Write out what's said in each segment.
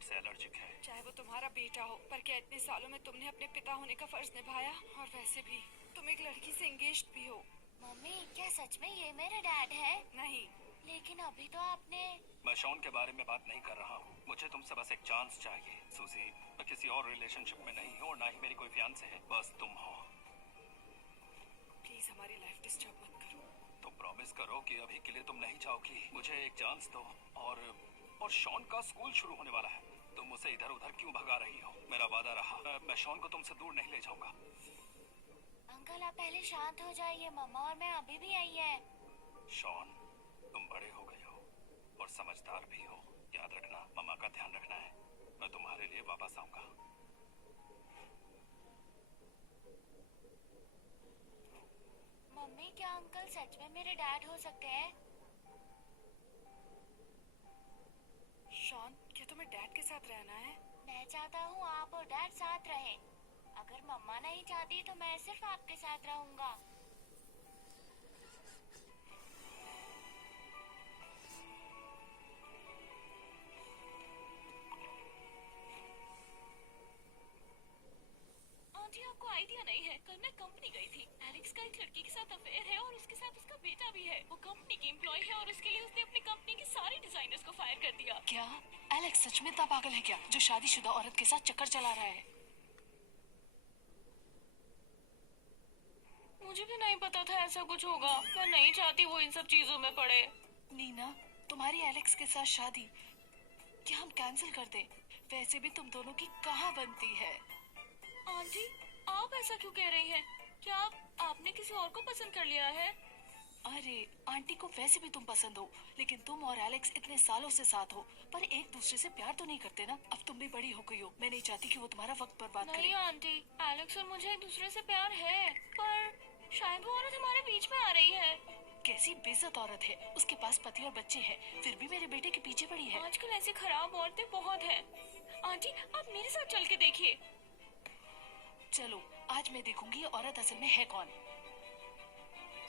Meet से allergic है। चाहे वो तुम्हारा बेटा हो, पर क्या इतने सालों में तुमने अपने पिता होने का फर्ज निभाया? और वैसे भी तुम एक लड़की से एंगेज्ड भी हो। मम्मी, क्या सच में ये मेरे डैड है? नहीं। लेकिन अभी तो आपने। मैं शॉन के बारे में बात नहीं कर रहा हूँ। मुझे तुमसे बस एक चांस चाहिए सूजी। मैं किसी और रिलेशनशिप में नहीं हूँ और ना ही मेरी कोई फियांसे है, बस तुम हो। प्लीज हमारी लाइफ डिस्टर्ब मत करो। तुम प्रॉमिस करो कि अभी के लिए तुम नहीं चाहोगी। मुझे एक चांस दो। और शॉन का स्कूल शुरू होने वाला है। तुम उसे इधर उधर क्यों भगा रही हो? मेरा वादा रहा, मैं शॉन को तुमसे दूर नहीं ले जाऊंगा। अंकल, आप पहले शांत हो जाइए। मम्मा और मैं अभी भी आई है। शॉन, तुम बड़े हो गए हो और समझदार भी हो। याद रखना, मम्मा का ध्यान रखना है। मैं तुम्हारे लिए वापस आऊंगा। मम्मी, क्या अंकल सच में मेरे डैड हो सकते हैं? शॉन, क्या तुम्हें डैड के साथ रहना है? मैं चाहता हूँ आप और डैड साथ रहें। अगर मम्मा नहीं चाहती तो मैं सिर्फ आपके साथ रहूंगा। आंटी, आपको आइडिया नहीं है, कल मैं कंपनी गई थी। एलेक्स का एक लड़की के साथ अफेयर है और उसके साथ उसका बेटा भी है। वो कंपनी की एम्प्लॉय है और उसके लिए उसने अपनी कंपनी के सारे डिजाइनर्स को फायर कर दिया। क्या एलेक्स सच में इतना पागल है क्या, जो शादीशुदा औरत के साथ चक्कर चला रहा है? मुझे भी नहीं पता था ऐसा कुछ होगा। मैं नहीं चाहती वो इन सब चीजों में पड़े। नीना, तुम्हारी एलेक्स के साथ शादी क्या हम कैंसिल कर दें? वैसे भी तुम दोनों की कहाँ बनती है? आंटी, आप ऐसा क्यों कह रही हैं? क्या आपने किसी और को पसंद कर लिया है? अरे आंटी को वैसे भी तुम पसंद हो, लेकिन तुम और एलेक्स इतने सालों से साथ हो, पर एक दूसरे से प्यार तो नहीं करते ना। अब तुम भी बड़ी हो गई हो, मैं नहीं चाहती कि वो तुम्हारा वक्त बर्बाद करे। नहीं आंटी, एलेक्स और मुझे एक दूसरे से प्यार है, पर शायद वो औरत हमारे बीच में आ रही है। कैसी बेइज्जत औरत है, उसके पास पति और बच्चे हैं, फिर भी मेरे बेटे के पीछे पड़ी है। आजकल ऐसी खराब औरतें बहुत हैं। आंटी, आप मेरे साथ चल के देखिए। चलो, आज मैं देखूंगी ये औरत असल में है कौन।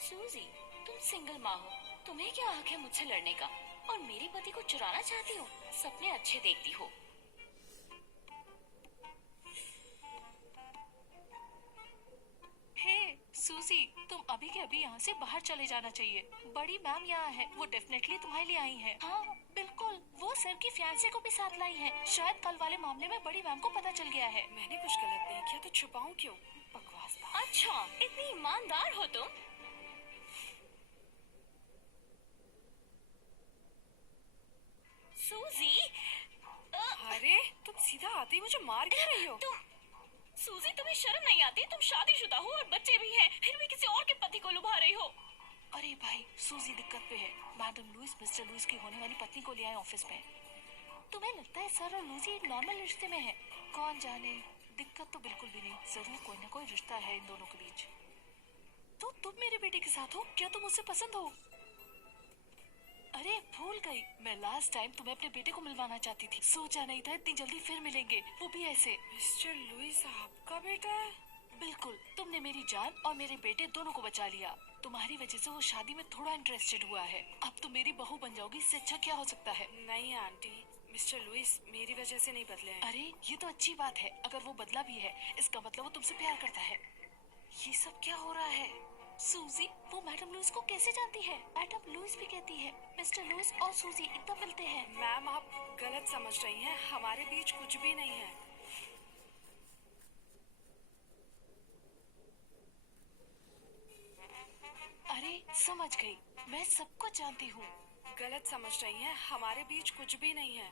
सूजी, तुम सिंगल माँ हो, तुम्हें क्या हक है मुझसे लड़ने का? और मेरे पति को चुराना चाहती हो? सपने अच्छे देखती हो। हे सूजी, तुम अभी के अभी यहाँ से बाहर चले जाना चाहिए। बड़ी मैम यहाँ है, वो डेफिनेटली तुम्हारे लिए आई हैं। हाँ बिल्कुल, वो सर की फियांसे को भी साथ लाई है। शायद कल वाले मामले में बड़ी मैम को पता चल गया है। मैंने कुछ गलत नहीं किया तो छुपाऊं क्यों? बकवास बात। अच्छा, इतनी ईमानदार हो तुम। सूजी, अरे तुम सीधा आते ही मुझे मार क्यों रही हो? सूजी, तुम्हें शर्म नहीं आती? तुम शादीशुदा हो और बच्चे भी हैं, फिर भी किसी और के पति को लुभा रही हो। अरे भाई, सूजी दिक्कत पे है। मैडम लुइस मिस्टर लुइस की होने वाली पत्नी को ले आए ऑफिस में। तुम्हें लगता है सर और लूसी एक नॉर्मल रिश्ते में है? कौन जाने, दिक्कत तो बिल्कुल भी नहीं। जरूर कोई ना कोई रिश्ता है इन दोनों के बीच। तो तुम मेरे बेटे के साथ हो? क्या तुम उससे पसंद हो? अरे भूल गई, मैं लास्ट टाइम तुम्हें अपने बेटे को मिलवाना चाहती थी। सोचा नहीं था इतनी जल्दी फिर मिलेंगे, वो भी ऐसे। मिस्टर लुइस आपका बेटा है? बिल्कुल, तुमने मेरी जान और मेरे बेटे दोनों को बचा लिया। तुम्हारी वजह से वो शादी में थोड़ा इंटरेस्टेड हुआ है। अब तुम मेरी बहू बन जाओगी, इससे अच्छा क्या हो सकता है? नहीं आंटी, मिस्टर लुइस मेरी वजह से नहीं बदले हैं। अरे ये तो अच्छी बात है, अगर वो बदला भी है इसका मतलब वो तुमसे प्यार करता है। ये सब क्या हो रहा है? सूजी, वो मैडम लुइस को कैसे जानती है? मैडम लुइस भी कहती है मिस्टर लुइस और सूजी एकदम मिलते हैं। मैम आप गलत समझ रही हैं, हमारे बीच कुछ भी नहीं है। अरे समझ गई, मैं सब कुछ जानती हूँ। गलत समझ रही हैं, हमारे बीच कुछ भी नहीं है।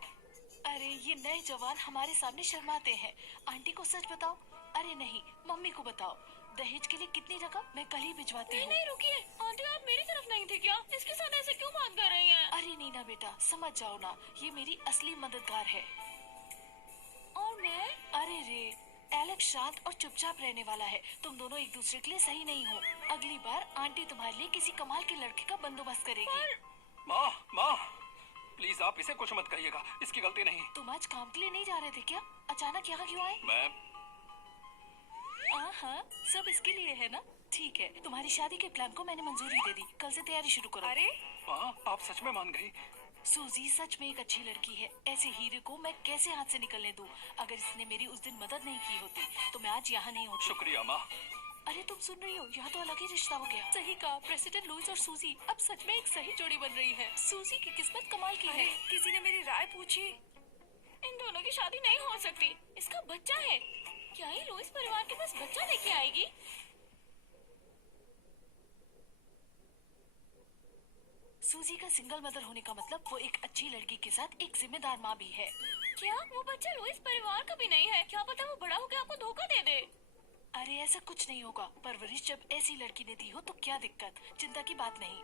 अरे ये नए जवान हमारे सामने शर्माते हैं। आंटी को सच बताओ। अरे नहीं, मम्मी को बताओ। दहेज के लिए कितनी रकम मैं कल ही भिजवाती हूँ। नहीं रुकिए, आंटी आप मेरी तरफ नहीं थे क्या? इसके साथ ऐसे क्यों बात कर रही हैं? अरे नीना बेटा, समझ जाओ ना, ये मेरी असली मददगार है। और मैं? अरे रे, एलेक्स शांत और चुपचाप रहने वाला है। तुम दोनों एक दूसरे के लिए सही नहीं हो। अगली बार आंटी तुम्हारे लिए किसी कमाल के लड़के का बंदोबस्त करेगी। माँ, माँ, प्लीज आप इसे कुछ मत कहिएगा, इसकी गलती नहीं। तुम आज काम के लिए नहीं जा रहे थे क्या? अचानक यहाँ क्यों आए? मैं हाँ, सब इसके लिए है ना? ठीक है, तुम्हारी शादी के प्लान को मैंने मंजूरी दे दी। कल से तैयारी शुरू करो। अरे माँ, आप सच में मान गई? सूजी सच में एक अच्छी लड़की है। ऐसे हीरे को मैं कैसे हाथ से निकलने दूं? अगर इसने मेरी उस दिन मदद नहीं की होती तो मैं आज यहाँ नहीं होती। शुक्रिया माँ। अरे तुम सुन रही हो? यहाँ तो अलग ही रिश्ता हो गया। सही कहा, प्रेसिडेंट लुइस और सूजी अब सच में एक सही जोड़ी बन रही है। सूजी की किस्मत कमाल की है। किसी ने मेरी राय पूछी? इन दोनों की शादी नहीं हो सकती। इसका बच्चा है। क्या ये लुइस परिवार के पास बच्चा लेके आएगी? सूजी का सिंगल मदर होने का मतलब वो एक अच्छी लड़की के साथ एक जिम्मेदार माँ भी है। क्या वो बच्चा लुइस परिवार का भी नहीं है? क्या पता वो बड़ा होकर आपको धोखा दे दे। अरे ऐसा कुछ नहीं होगा। परवरिश जब ऐसी लड़की ने दी हो तो क्या दिक्कत, चिंता की बात नहीं।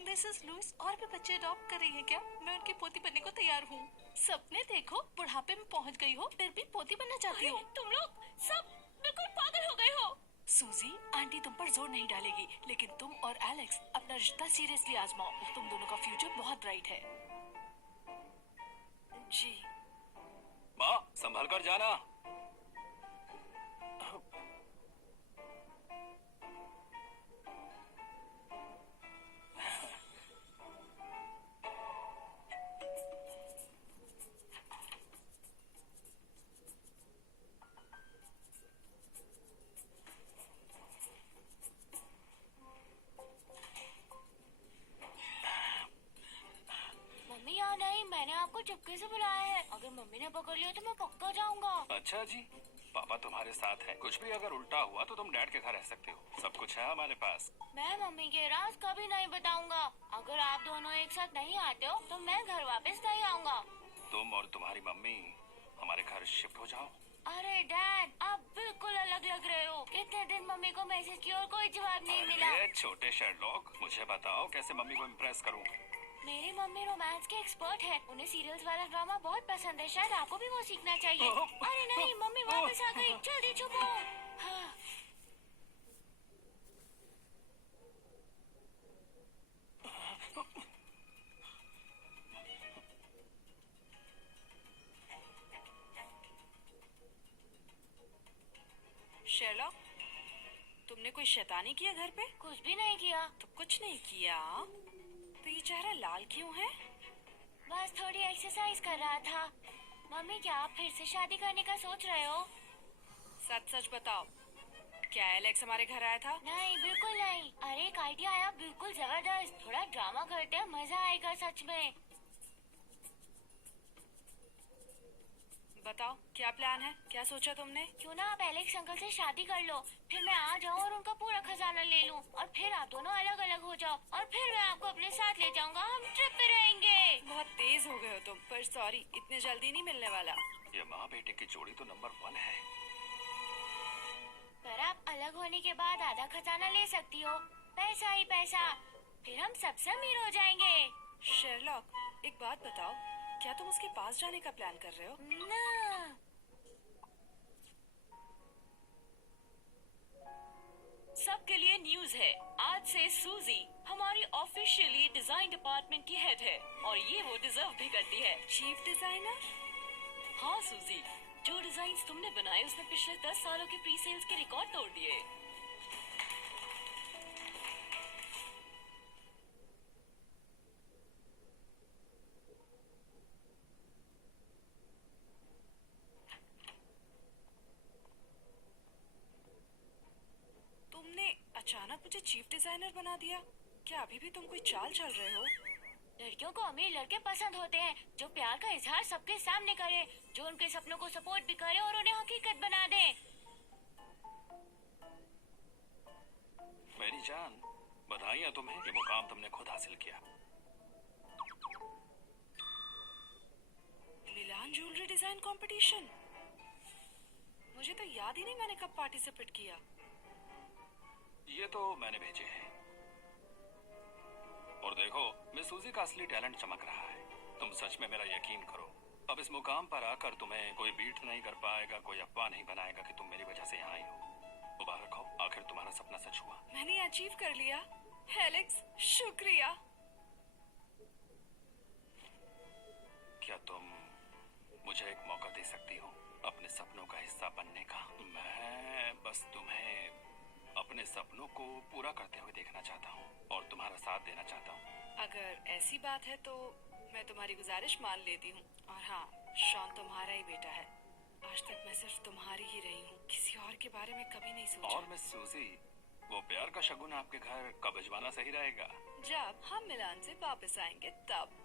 मिसेस लुइस और भी बच्चे अडॉप्ट कर रही है क्या? मैं उनकी पोती बनने को तैयार हूँ। सपने देखो, बुढ़ापे में पहुँच गई हो फिर भी पोती बनना चाहती हो। तुम लोग सब बिल्कुल पागल हो गए हो। सूजी, आंटी तुम पर जोर नहीं डालेगी, लेकिन तुम और एलेक्स अपना रिश्ता सीरियसली आजमाओ। तुम दोनों का फ्यूचर बहुत ब्राइट है। जी। माँ संभल कर जाना। मम्मी यहाँ नहीं, मैंने आपको चुपके से बुलाया है। अगर मम्मी ने पकड़ लिया तो मैं पक्का जाऊंगा। अच्छा जी, पापा तुम्हारे साथ हैं। कुछ भी अगर उल्टा हुआ तो तुम डैड के घर रह सकते हो। सब कुछ है हमारे पास। मैं मम्मी के राज कभी नहीं बताऊंगा। अगर आप दोनों एक साथ नहीं आते हो तो मैं घर वापस नहीं आऊंगा। तुम और तुम्हारी मम्मी हमारे घर शिफ्ट हो जाओ। अरे डैड, आप बिल्कुल अलग लग रहे हो। कितने दिन मम्मी को मैसेज किया और कोई जवाब नहीं मिला। अरे छोटे शेरलॉक, मुझे बताओ कैसे मम्मी को इम्प्रेस करूं। मेरी मम्मी रोमांस के एक्सपर्ट है। उन्हें सीरियल्स वाला ड्रामा बहुत पसंद है। शायद आपको भी वो सीखना चाहिए। अरे नहीं, मम्मी वापस आ गई। जल्दी चुप हो। हाँ। शेरलॉक, तुमने कोई शैतानी किया घर पे? कुछ भी नहीं किया। तो कुछ नहीं किया तो ये चेहरा लाल क्यों है? बस थोड़ी एक्सरसाइज कर रहा था। मम्मी, क्या आप फिर से शादी करने का सोच रहे हो? सच सच बताओ, क्या एलेक्स हमारे घर आया था? नहीं, बिल्कुल नहीं। अरे एक आइडिया आया, बिल्कुल जबरदस्त। थोड़ा ड्रामा करते हैं, मजा आएगा सच में। बताओ क्या प्लान है, क्या सोचा तुमने? क्यों ना आप एलेक्स अंकल से शादी कर लो, फिर मैं आ जाऊँ और उनका पूरा खजाना ले लूँ, और फिर आप दोनों अलग अलग हो जाओ, और फिर मैं आपको अपने साथ ले जाऊंगा। हम ट्रिप पे रहेंगे। बहुत तेज हो गए हो तुम, पर सॉरी, इतने जल्दी नहीं मिलने वाला। ये माँ बेटे की जोड़ी तो नंबर 1 है। पर आप अलग होने के बाद आधा खजाना ले सकती हो। पैसा ही पैसा। फिर हम सबसे अमीर हो जाएंगे। शेरलॉक, एक बात बताओ, क्या तुम उसके पास जाने का प्लान कर रहे हो? ना। सबके लिए न्यूज है। आज से सूजी हमारी ऑफिशियली डिजाइन डिपार्टमेंट की हेड है, और ये वो डिजर्व भी करती है। Chief designer? हाँ सूजी, जो डिजाइन तुमने बनाए उसने पिछले 10 सालों के प्री सेल्स के रिकॉर्ड तोड़ दिए। तुमने अचानक मुझे चीफ डिजाइनर बना दिया। क्या अभी भी तुम कोई चाल चल रहे हो? लड़कियों को अमीर लड़के पसंद होते हैं, जो प्यार का इजहार सबके सामने करे, जो उनके सपनों को सपोर्ट भी करे और उन्हें हकीकत बना दे। मेरी जान, बधाइयाँ तुम्हें, ये मुकाम तुमने खुद हासिल किया। मिलान ज्वेलरी डिजाइन कंपटीशन? मुझे तो याद ही नहीं मैंने कब पार्टिसिपेट किया। ये तो मैंने भेजे हैं। और देखो, मिस सूजी का असली टैलेंट चमक रहा है। तुम सच में मेरा यकीन करो, अब इस मुकाम पर आकर तुम्हें कोई बीट नहीं कर पाएगा, कोई अफवाह नहीं बनाएगा कि तुम मेरी वजह से यहाँ आई हो। मुबारक हो, आखिर तुम्हारा सपना सच हुआ। मैंने अचीव कर लिया। एलेक्स, शुक्रिया। क्या तुम मुझे एक मौका दे सकती हो अपने सपनों का हिस्सा बनने का? मैं बस तुम्हें अपने सपनों को पूरा करते हुए देखना चाहता हूँ और तुम्हारा साथ देना चाहता हूँ। अगर ऐसी बात है तो मैं तुम्हारी गुजारिश मान लेती हूँ। और हाँ, शॉन तुम्हारा ही बेटा है। आज तक मैं सिर्फ तुम्हारी ही रही हूँ, किसी और के बारे में कभी नहीं सोचा। और मिस सूजी, वो प्यार का शगुन आपके घर कब भिजवाना सही रहेगा? जब हम मिलान से वापस आएंगे तब।